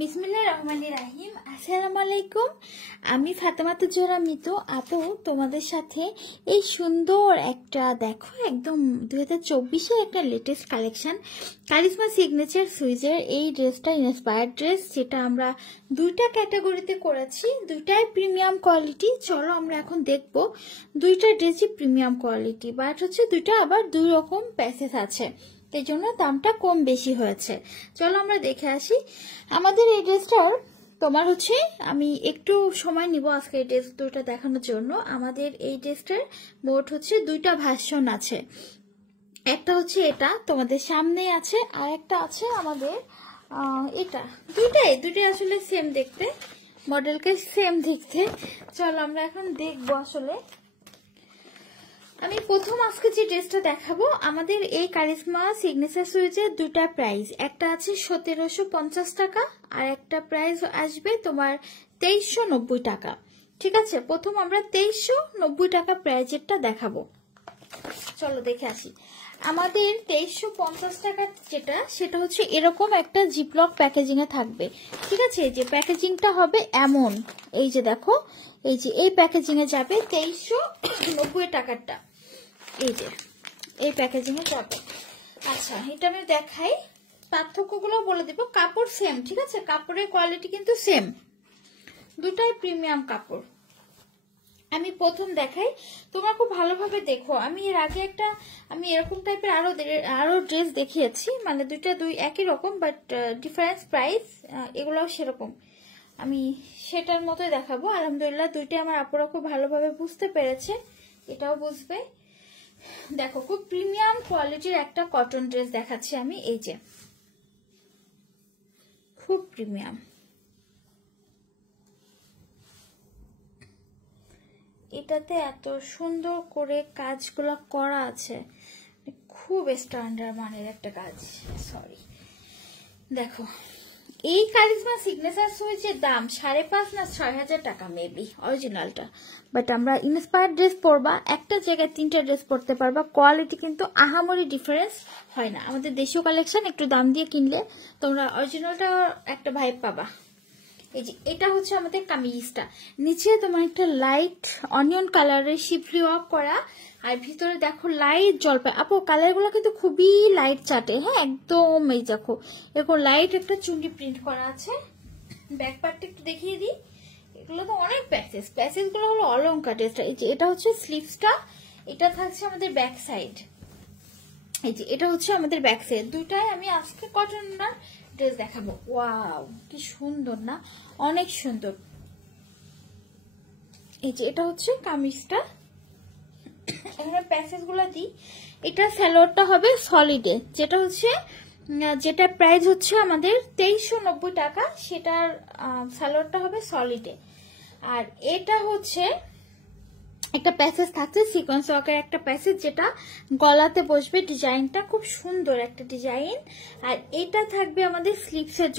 বিসমিল্লাহির রহমানির রহিম। আসসালামু আলাইকুম। আমি ফাতেমা তুজোরা মিতু আপু তোমাদের সাথে এই সুন্দর একটা দেখো একদম 2024-এর একটা লেটেস্ট কালেকশন কারিশমা সিগনেচার সুইজের এই ড্রেসটা ইন্সপায়ার্ড ড্রেস, যেটা আমরা দুইটা ক্যাটাগরিতে করেছি, দুইটাই প্রিমিয়াম কোয়ালিটি। চলো আমরা এখন দেখব দুইটা ড্রেসই প্রিমিয়াম কোয়ালিটি, বাট হচ্ছে দুইটা আবার দুই রকম প্যাসেজ আছে, এই জন্য দামটা কম বেশি হয়েছে। চলো আমরা দেখে আসি আমাদের এই ড্রেসটার। তোমার হচ্ছে আমি একটু সময় নিব আজকে এই ড্রেস দুইটা দেখানোর জন্য। আমাদের এই ড্রেসটার মোট হচ্ছে দুইটা ভার্সন আছে, একটা হচ্ছে এটা তোমাদের সামনে আছে, আর একটা আছে আমাদের এটা। দুইটাই আসলে সেম দেখতে, মডেলকে সেম দেখতে। চলো আমরা এখন দেখবো। আসলে আমি প্রথম আজকে যে ড্রেসটা দেখাবো, আমাদের এই কারিশমা সিগনেচার সুইচের দুটা প্রাইস, একটা আছে 1750 টাকা আর একটা প্রাইস আসবে তোমার 2390 টাকা। ঠিক আছে, প্রথম আমরা 2390 টাকা প্রাইজেরটা দেখাবো। চলো দেখে আসি। আমাদের 2350 টাকা যেটা, সেটা হচ্ছে এরকম একটা জিপলক প্যাকেজিং এ থাকবে। ঠিক আছে, এই যে প্যাকেজিংটা হবে এমন, এই যে দেখো, এই যে এই প্যাকেজিং এ যাবে 2390 টাকাটা, এই যে এই প্যাকেজিং এ যাবে। আচ্ছা, এটা আমি দেখাই, পার্থক্যগুলো বলে দিব। কাপড় সেম, ঠিক আছে, কাপড়ের কোয়ালিটি কিন্তু সেম, দুটাই প্রিমিয়াম কাপড়। আমি প্রথম দেখাই, তোমরা খুব ভালোভাবে দেখো। আমি এর আগে আমি এরকম টাইপের আরো ড্রেস দেখিয়েছি, মানে দুই একই রকম বাট ডিফারেন্স প্রাইস, এগুলোও সেরকম। আমি সেটার মতোই দেখাবো। আলহামদুলিল্লাহ দুইটাই আমার আপুরা খুব ভালোভাবে বুঝতে পেরেছে, এটাও বুঝবে। দেখো, খুব প্রিমিয়াম কোয়ালিটির একটা কটন ড্রেস দেখাচ্ছি আমি, এই যে খুব প্রিমিয়াম। এটাতে এত সুন্দর করে কাজগুলো করা আছে, খুব স্ট্যান্ডার্ড মানের একটা কাজ। সরি, দেখো এই কারিশমা সিগনেচার সুইচের দাম 5.5 না 6,000 টাকা মেবি অরিজিনালটা, বাট আমরা ইন্সপায়ার্ড ড্রেস পরবা, একটা জায়গায় 3টা ড্রেস পরতে পারবা, কোয়ালিটি কিন্তু আহামরি ডিফারেন্স হয় না। আমাদের দেশীয় কালেকশন একটু দাম দিয়ে কিনলে তোমরা অরিজিনালটা একটা ভাইব পাবা। এই যে এটা হচ্ছে আমাদের কামিজটা, নিচে তোমার একটা লাইট অনিয়ন কালারের শিফলি ওয়ার্ক করা, আর ভিতরে দেখো লাইট জলপাই। আপু কালারগুলো কিন্তু খুবই লাইট চাটে, হ্যাঁ একদম। এই দেখো এরকম লাইট একটা চুন্ডি প্রিন্ট করা আছে। ব্যাক পার্টটা একটু দেখিয়ে দিই, এগুলো তো অনেক প্যাসেজগুলো হলো অলংকার ড্রেসটা। এই যে এটা হচ্ছে স্লিভসটা, এটা থাকছে আমাদের ব্যাক সাইড। এই যে এটা হচ্ছে আমাদের ব্যাক সাইড। দুইটাই আমি আজকে কটন না ড্রেস দেখাবো। ওয়াও কি সুন্দর না, অনেক সুন্দর। এই যে এটা হচ্ছে কামিজটা, এখানে প্যাসেজ গুলা দিই। এটা সালোয়ারটা হবে সলিডে, যেটা প্রাইস হচ্ছে আমাদের 2390 টাকা, সেটার সালোয়ারটা হবে সলিডে। আর এটা হচ্ছে একটা প্যাসেজ থাকছে সিকোয়েন্স ওয়ার্কের একটা প্যাসেজ, যেটা গলাতে বসবে। ডিজাইনটা খুব সুন্দর একটা ডিজাইন। আর এটা থাকবে আমাদের স্লিভসের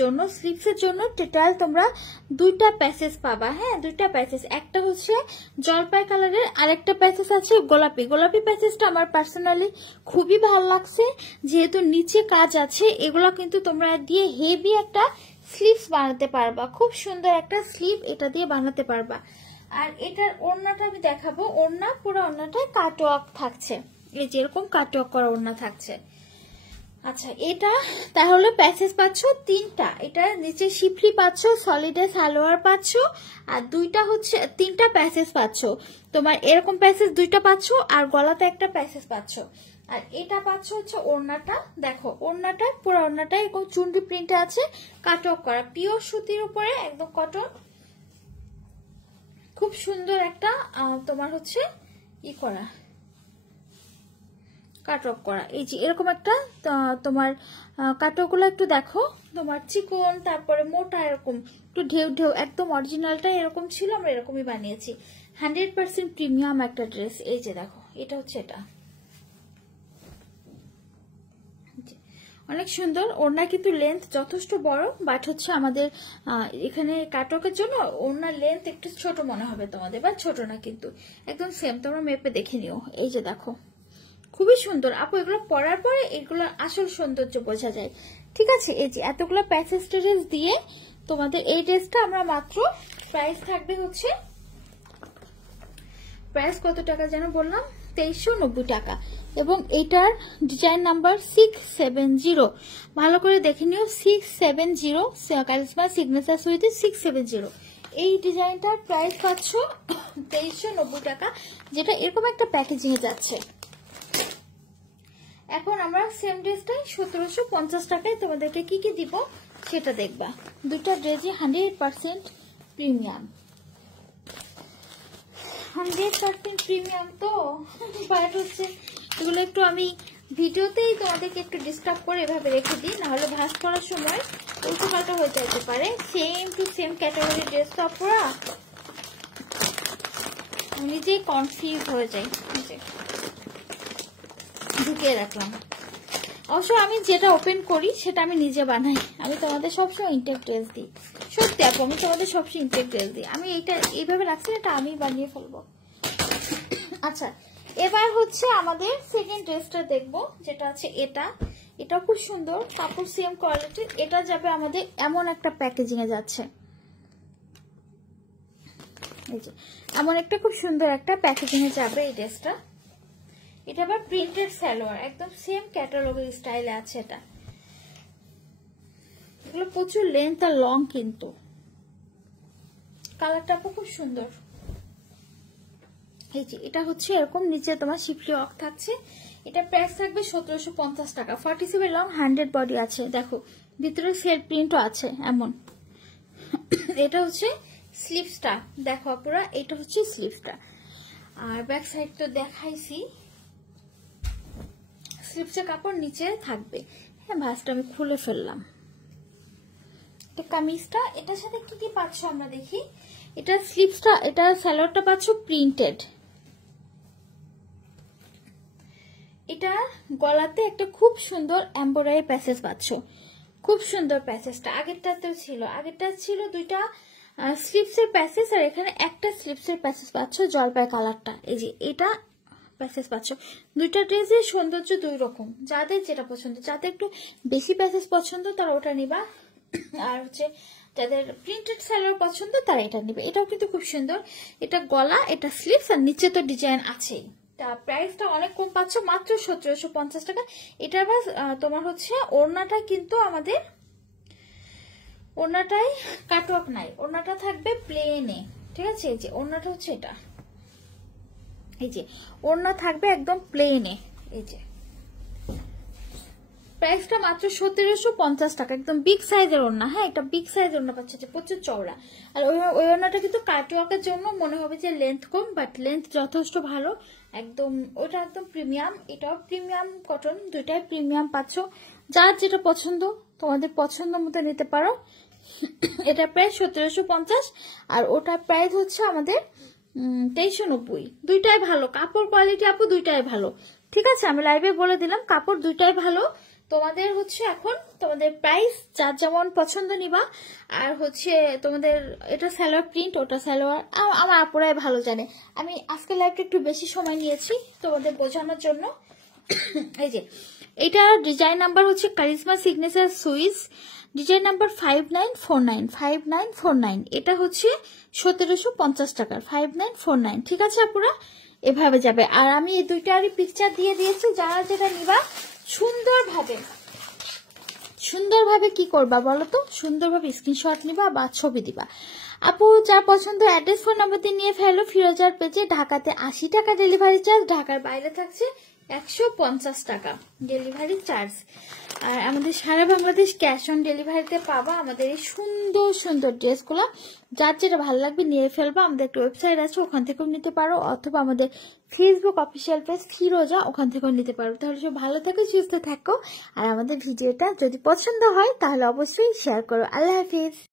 জন্য টোটাল তোমরা দুইটা প্যাসেজ পাবা, হ্যাঁ দুইটা প্যাসেজ। একটা হচ্ছে জলপাই কালারের, আরেকটা প্যাসেজ আছে গোলাপি প্যাসেজটা আমার পার্সোনালি খুবই ভালো লাগছে, যেহেতু নিচে কাজ আছে। এগুলো কিন্তু তোমরা দিয়ে হেভি একটা স্লিভস বানাতে পারবা, খুব সুন্দর একটা স্লিভ এটা দিয়ে বানাতে পারবা। আর এটার ওড়নাটা আমি দেখাবো, ওড়না পুরো ওড়নাটায় কাটওয়ার্ক থাকছে, এই যে এরকম কাটওয়ার্ক করা ওড়না থাকছে। আচ্ছা, এটা তাহলে প্যাসেজ পাচ্ছ 3টা, এটা নিচে শিফলি পাচ্ছ, সলিডে সালোয়ার পাচ্ছ, আর 3টা প্যাসেজ পাচ্ছ। তোমার এরকম প্যাসেজ 2টা পাচ্ছ, আর গলাতে একটা প্যাসেজ পাচ্ছ। আর এটা পাচ্ছ হচ্ছে ওড়নাটা, দেখো ওড়নাটা পুরো ওড়নাটা এরকম চুন্ডি প্রিন্টে আছে, কাটওয়ার্ক করা, পিওর সুতির উপরে একদম কটন, খুব সুন্দর একটা তোমার হচ্ছে করা কাটওয়ার্ক করা। এই যে এরকম একটা তোমার কাটওয়ার্ক গুলো একটু দেখো, তোমার চিকন তারপরে মোটা, এরকম একটু ঢেউ একদম অরিজিনালটা এরকম ছিল, আমরা এরকমই বানিয়েছি। 100% প্রিমিয়াম একটা ড্রেস। এই যে দেখো এটা হচ্ছে, এটা অনেক সুন্দর। ওড়না কিন্তু লেন্থ যথেষ্ট বড়, বাট হচ্ছে আমাদের এখানে কাটওয়ার্কের জন্য ওড়নার লেন্থ একটু ছোট মনে হবে তোমাদের, বা ছোট না কিন্তু একদম সেম, তোমরা মেপে দেখে নিও। এই যে দেখো খুবই সুন্দর আপু, এগুলো পরার পরে এগুলোর আসল সৌন্দর্য বোঝা যায়। ঠিক আছে, এই যে এতগুলো প্যাসেজ দিয়ে তোমাদের এই ড্রেসটা আমরা মাত্র প্রাইস থাকবে হচ্ছে, প্রাইস কত টাকা যেন বললাম, 2390 টাকা। এবং এটার ডিজাইন নাম্বার 670, ভালো করে দেখে নিও, 670, কারিশমা সিগনেচার সুইতে 670। এই ডিজাইনটার প্রাইস পাচ্ছ 2390 টাকা, যেটা এরকম একটা প্যাকেজিং এ যাচ্ছে। এখন আমরা সেম ড্রেসটাই 1750 টাকায় তোমাদেরকে কি কি দিব সেটা দেখবা। দুটা ড্রেসই 100% প্রিমিয়াম, 100% প্রিমিয়াম। তো বাট হচ্ছে এগুলো একটু আমি ভিডিওতেই তোমাদেরকে একটু ডিস্টার্ব করে এভাবে রেখে দিই, নাহলে ভাঁজ করার সময় উল্টো পাল্টা হয়ে যেতে পারে। Same to same category dress তো আপুরা নিজেই কনফিউজ হয়ে যাই। ঢুকিয়ে রাখলাম। অবশ্য আমি যেটা ওপেন করি সেটা আমি নিজে বানাই, আমি তোমাদের সবসময় ইনটেক ড্রেস দিই। সত্যি আপু, আমি তোমাদের সবসময় ইনটেক ড্রেস দিই। আমি এইটা এইভাবে রাখছি, এটা আমি বানিয়ে ফেলবো। আচ্ছা, এবার হচ্ছে আমাদের সেকেন্ড ড্রেসটা দেখবো, যেটা আছে এটা। এটা খুব সুন্দর, কাপড় সেম কোয়ালিটির। এটা যাবে আমাদের এমন একটা প্যাকেজিং এ যাচ্ছে, এই যে এমন একটা খুব সুন্দর একটা প্যাকেজিং এ যাবে এই ড্রেসটা। এটা আবার প্রিন্টেড সালোয়ার, একদম সেম ক্যাটালগের স্টাইলে আছে এটা। এগুলো প্রচুর লেন্থ আর লং, কিন্তু কালারটা খুব সুন্দর। এই যে এটা হচ্ছে এরকম, নিচে তোমার শিফলি ওয়ার্ক থাকছে। এটা প্রাইস থাকবে 1750 টাকা। 47 লং, 100 বডি আছে। দেখো ভিতরে সেল প্রিন্টও আছে এমন। এটা হচ্ছে স্লিভসটা, দেখো আপুরা, এটা হচ্ছে স্লিভসটা। আর ব্যাক সাইড তো দেখাইছি, স্লিভসের কাপড় নিচে থাকবে। হ্যাঁ, ভাঁজটা আমি খুলে ফেললাম। কামিজটা এটার সাথে কি কি পাচ্ছ আমরা দেখি। এটা স্লিভসটা, এটা সালোয়ারটা পাচ্ছ প্রিন্টেড। এটা গলাতে একটা খুব সুন্দর এমব্রয়ডারি প্যাসেজ পাচ্ছ, খুব সুন্দর প্যাসেজটা। আগেরটাতেও ছিল, আগেরটা ছিল দুইটা স্লিভসের প্যাসেজ, আর এখানে একটা স্লিভসের প্যাসেজ পাচ্ছ জলপাই কালারটা। এই যে এটা প্যাসেজ পাচ্ছ। দুইটা ড্রেসের সৌন্দর্য দুই রকম, যাদের যেটা পছন্দ, যাদের একটু বেশি প্যাসেজ পছন্দ তারা ওটা নিবা, আর হচ্ছে যাদের প্রিন্টেড সালোয়ার পছন্দ তারা এটা নিবে। এটাও কিন্তু খুব সুন্দর। এটা গলা, এটা স্লিভস, আর নিচে তো ডিজাইন আছেই। প্রাইসটা অনেক কম পাচ্ছ, মাত্র 1750 টাকা। এটা আবার তোমার হচ্ছে ওড়নাটা কিন্তু আমাদের, ওড়নাটাই কাটওয়ার্ক নাই, ওড়নাটা থাকবে প্লেনে, ঠিক আছে। এই যে ওড়নাটা হচ্ছে এটা, এই যে ওড়না থাকবে একদম প্লেনে। এই যে প্রাইসটা মাত্র 1750 টাকা, একদম বিগ সাইজের ওড়না। হ্যাঁ, এটা বিগ সাইজের ওড়না পাচ্ছে, প্রচুর চওড়া। আর ওই ওড়নাটা কিন্তু কাটওয়ার্কের জন্য মনে হবে যে লেন্থ কম, বাট লেন্থ যথেষ্ট ভালো। একদম ওটা একদম প্রিমিয়াম, এটাও প্রিমিয়াম কটন, দুইটাই প্রিমিয়াম পাচ্ছ। যার যেটা পছন্দ তোমাদের পছন্দ মতো নিতে পারো। এটা প্রাইস 1750, আর ওটার প্রাইস হচ্ছে আমাদের 2390। দুইটাই ভালো কাপড় কোয়ালিটি আপু, দুইটাই ভালো। ঠিক আছে, আমি লাইভে বলে দিলাম কাপড় দুইটাই ভালো। তোমাদের হচ্ছে এখন তোমাদের প্রাইস যার যেমন পছন্দ নিবা। আর হচ্ছে তোমাদের এটা সালোয়ার প্রিন্ট, ওটা সালোয়ার, আমার আপুরাই ভালো জানে। আমি আজকে লাইভটা একটু বেশি সময় নিয়েছি তোমাদের বোঝানোর জন্য। এই যে এটা ডিজাইন নাম্বার হচ্ছে কারিশমা সিগনেচার সুইস, ডিজাইন নাম্বার 5949, 5949। এটা হচ্ছে 1750 টাকার, 5949। ঠিক আছে আপুরা, এভাবে যাবে। আর আমি এই দুইটারই পিকচার দিয়ে দিয়েছি, যারা যেটা নিবা সুন্দরভাবে কি করবা বলো তো, সুন্দরভাবে স্ক্রিনশট নিবা বা ছবি দিবা। আপু যার পছন্দ অ্যাড্রেস ফোন নাম্বার দিয়ে নিয়ে ফেলো। ফিরোজার পেজে ঢাকাতে 80 টাকা ডেলিভারি চার্জ, ঢাকার বাইরে থাকছে 150 টাকা ডেলিভারি চার্জ। আর আমাদের সারা বাংলাদেশ ক্যাশ অন ডেলিভারিতে পাবা আমাদের এই সুন্দর সুন্দর ড্রেসগুলো। যার যেটা ভালো লাগবে নিয়ে ফেলবা। আমাদের একটা ওয়েবসাইট আছে, ওখান থেকেও নিতে পারো, অথবা আমাদের ফেসবুক অফিসিয়াল পেজ ফিরোজা, ওখান থেকেও নিতে পারো। তাহলে সব ভালো থাকো, সুস্থ থাকো। আর আমাদের ভিডিওটা যদি পছন্দ হয় তাহলে অবশ্যই শেয়ার করো। আল্লাহ হাফিজ।